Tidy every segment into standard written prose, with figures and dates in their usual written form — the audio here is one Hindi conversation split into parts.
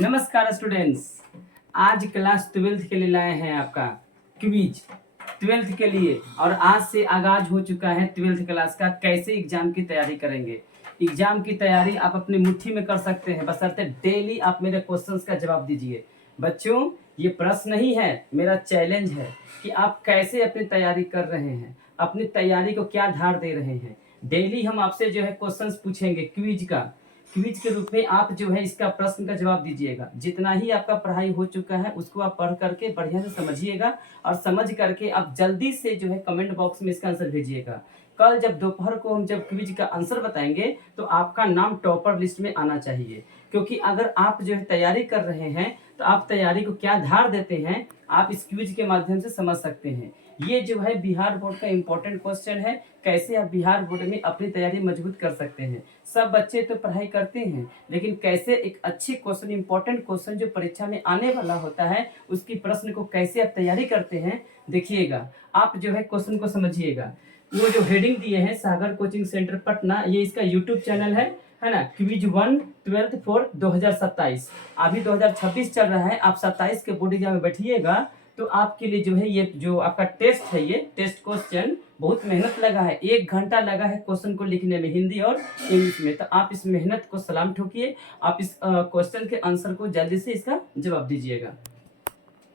नमस्कार स्टूडेंट्स। आज क्लास 12th के लिए लाए हैं आपका क्विज 12th के लिए। और आज से आगाज हो चुका है 12th क्लास का। कैसे एग्जाम की तैयारी करेंगे। एग्जाम की तैयारी आप अपनी मुट्ठी में कर सकते हैं, बशर्ते डेली आप मेरे क्वेश्चंस का जवाब दीजिए। बच्चों, ये प्रश्न नहीं है, मेरा चैलेंज है कि आप कैसे अपनी तैयारी कर रहे हैं, अपनी तैयारी को क्या धार दे रहे हैं। डेली हम आपसे जो है क्वेश्चंस पूछेंगे क्विज के रूप में। आप जो है इसका प्रश्न का जवाब दीजिएगा। जितना ही आपका पढ़ाई हो चुका है उसको आप पढ़ करके बढ़िया से समझिएगा, और समझ करके आप जल्दी से जो है कमेंट बॉक्स में इसका आंसर भेजिएगा। कल जब दोपहर को हम जब क्विज का आंसर बताएंगे तो आपका नाम टॉपर लिस्ट में आना चाहिए। क्योंकि अगर आप जो है तैयारी कर रहे हैं तो आप तैयारी को क्या धार देते हैं आप इस क्विज के माध्यम से समझ सकते हैं। ये जो है बिहार बोर्ड का इम्पोर्टेंट क्वेश्चन है। कैसे आप बिहार बोर्ड में अपनी तैयारी मजबूत कर सकते हैं। सब बच्चे तो पढ़ाई करते हैं, लेकिन कैसे एक अच्छे क्वेश्चन, इंपॉर्टेंट क्वेश्चन जो परीक्षा में आने वाला होता है उसकी प्रश्न को कैसे आप तैयारी करते हैं, देखिएगा। आप जो है क्वेश्चन को समझिएगा। वो जो हेडिंग दिए हैं सागर कोचिंग सेंटर पटना, ये इसका यूट्यूब चैनल है ना। Quiz 1 12th for 2027। अभी 2026 चल रहा है, आप 27 के बोर्ड एग्जाम में बैठिएगा तो आपके लिए जो है ये जो आपका टेस्ट है, ये टेस्ट क्वेश्चन बहुत मेहनत लगा है। 1 घंटा लगा है क्वेश्चन को लिखने में, हिंदी और इंग्लिश में। तो आप इस मेहनत को सलाम ठोकिए। आप इस क्वेश्चन के आंसर को जल्दी से इसका जवाब दीजिएगा।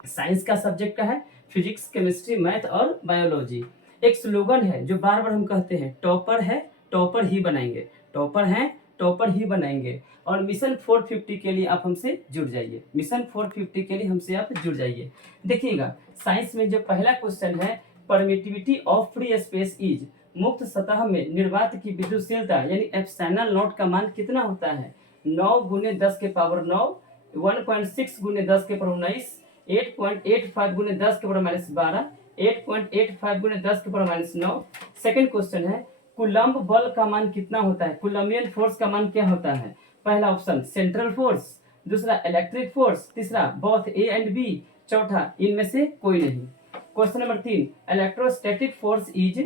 साइंस का सब्जेक्ट का है फिजिक्स, केमिस्ट्री, मैथ और बायोलॉजी। एक स्लोगन है जो बार बार हम कहते हैं, टॉपर है टॉपर ही बनाएंगे, टॉपर है टॉपर ही बनाएंगे। और मिशन 450 के लिए आप हमसे जुड़ जाइए। मिशन 450 के लिए हमसे आप जुड़ जाइए। देखिएगा, साइंस में जो पहला क्वेश्चन है, permittivity of free space is, मुक्त सतह में निर्वात की विद्युतशीलता यानी एप्सिलॉन नॉट का मान कितना होता है। 9 गुने 10 के पावर 9, 1.6 गुने 10 के पावर 19, 8.85 गुने 10 के पावर -12, 8.85 गुने 10 के पावर -9। सेकंड क्वेश्चन है, कूलम्ब बल का मान कितना होता है। कूलम्बियन फोर्स का मान क्या होता है। पहला ऑप्शन सेंट्रल फोर्स, दूसरा इलेक्ट्रिक फोर्स, तीसरा बोथ ए एंड बी, चौथा इनमें से कोई नहीं। Question number 3, electrostatic force is,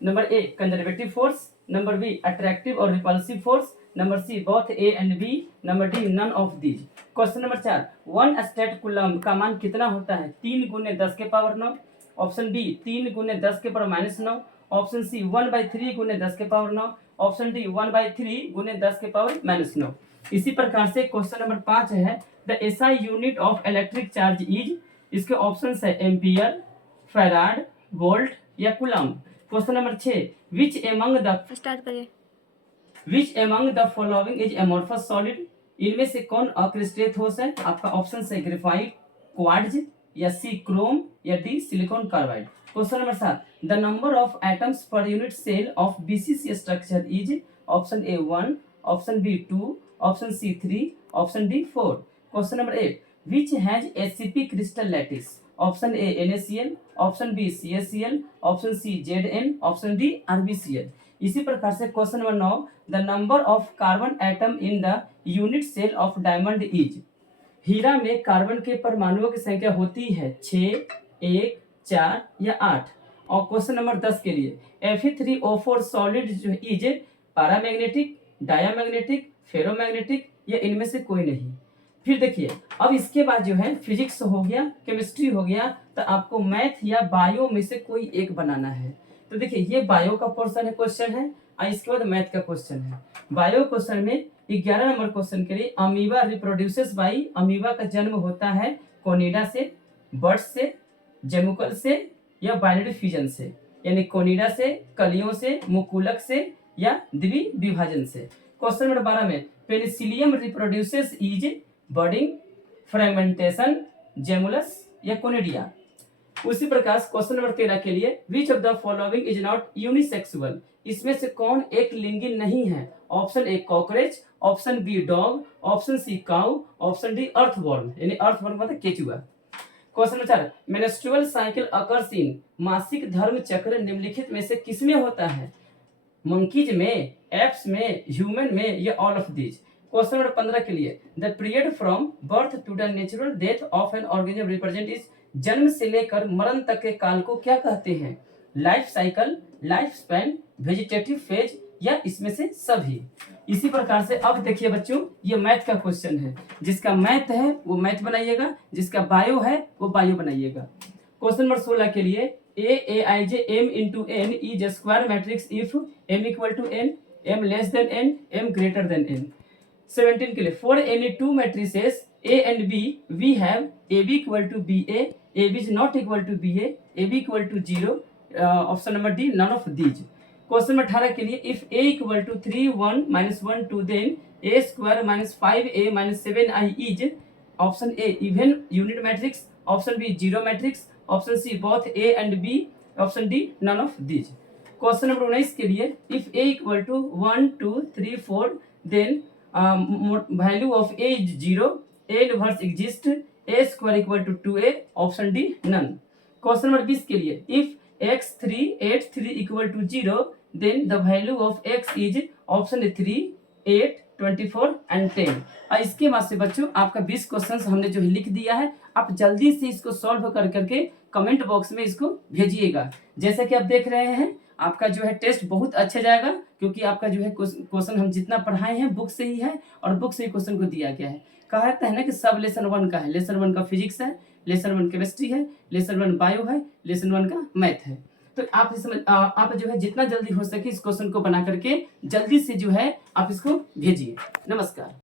number A conservative force, number B attractive और repulsive force, number C both A and B, number D none of these. Question number 4, 1 stat coulomb का मान कितना होता है। 3 गुने 10 के पावर 9, ऑप्शन बी 3 गुने 10 के पावर -9, ऑप्शन सी 1/3 गुने 10 के पावर 9, ऑप्शन डी 1/3 गुने 10 के पावर -9। इसी प्रकार से क्वेश्चन नंबर 5 है, the SI unit of electric charge is, इसके ऑप्शन है एम्पियर, फैराड, वोल्ट या coulomb. Question number 6, which among the following is amorphous solid, इनमें से कौन अक्रिस्टलीय ठोस है। आपका ऑप्शन है ग्रेफाइट, क्वार्ट्ज या सी क्रोम या D silicon carbide. Question number 7, the number of atoms per unit cell of BCC structure is, option A 1, option B 2, option C 3, option D 4। Question number 8, which has HCP crystal lattice, option A NaCl, option B CaCl, option C Zn, option D RbCl। इसी प्रकार से question number 9, the number of carbon atom in the unit cell of diamond is, हीरा में कार्बन के परमाणुओं की संख्या होती है 6, 1, 4 या 8। और क्वेश्चन नंबर 10 के लिए, Fe3O4 सॉलिड जो इज पैरामैग्नेटिक, डायामैग्नेटिक, फेरोमैग्नेटिक या इनमें से कोई नहीं। फिर देखिए, अब इसके बाद जो है फिजिक्स हो गया, केमिस्ट्री हो गया, तो आपको मैथ या बायो में से कोई एक बनाना है। तो देखिए, ये बायो का पोर्शन है, क्वेश्चन है, और इसके बाद मैथ का क्वेश्चन है। बायो क्वेश्चन में 11 नंबर क्वेश्चन के लिए, अमीबा रिप्रोड्यूसेस बाई, अमीबा का जन्म होता है कोनिडा से, बर्ड से, जेमुकल से या बाइनरी फ्यूजन से, यानी कोनिडा से, कलियों से, मुकुलक से या द्विविभाजन से। क्वेश्चन नंबर 12 में, penicillium reproduces is budding, fragmentation, gemmules या कोनिडिया। उसी प्रकार क्वेश्चन नंबर 13 के लिए, which of the following is not unisexual, इसमें से कौन एक लिंगी नहीं है। Option A cockroach, option B dog, option C cow, option D earthworm, यानी अर्थवर्म मतलब केचुआ। Question number 4, menstrual cycle occurs in, मासिक धर्म चक्र निम्नलिखित में से किसमें होता है। मंकीज में, एप्स में, ह्यूमन में या all of these. Question number 15 के लिए, the period from birth to the natural death of an organism represent is, जन्म से लेकर मरण तक के काल को क्या कहते हैं। Life cycle, life span, vegetative phase या इसमें से सभी। इसी प्रकार से अब देखिए बच्चों, ये मैथ का क्वेश्चन है। जिसका मैथ है वो मैथ बनाइएगा, जिसका बायो है वो बायो बनाइएगा। क्वेश्चन नंबर 16 के लिए A I J M into N is square matrix if M equal to N, M less than N, M greater than N. 17 के लिए for any two matrices A and B we have A B equal to B A B is not equal to B A B equal to 0। Option number D none of these. Question number 18 के लिए if A equal to 3 1 minus 1 2 then A square minus 5a minus 7i is option A even unit matrix, option B zero matrix, option C both A and B, option D none of these. Question number 19 के लिए if A equal to 1 2 3 4 then value of A is 0, A inverse exist, A square equal to 2a, option D none. Question number 20 के लिए if x3 8 3 equal to 0 then the value of x is option 3 8 24 and 10। और इसके बाद से बच्चों आपका 20 क्वेश्चंस हमने जो लिख दिया है, आप जल्दी से इसको सॉल्व कर करके कमेंट बॉक्स में इसको भेजिएगा। जैसे कि आप देख रहे हैं आपका जो है टेस्ट बहुत अच्छा जाएगा, क्योंकि आपका जो है क्वेश्चन हम जितना पढ़ाए हैं बुक से ही है और बुक से ही क्वेश्चन को दिया गया है। कहते हैं ना कि सब लेसन 1 का है, लेसन 1 का फिजिक्स है, लेसन 1 केमिस्ट्री है, लेसन 1 बायो है, लेसन 1 का मैथ है। तो आप आप जो है जितना जल्दी हो सके इस क्वेश्चन को बना करके जल्दी से जो है आप इसको भेजिए। नमस्कार।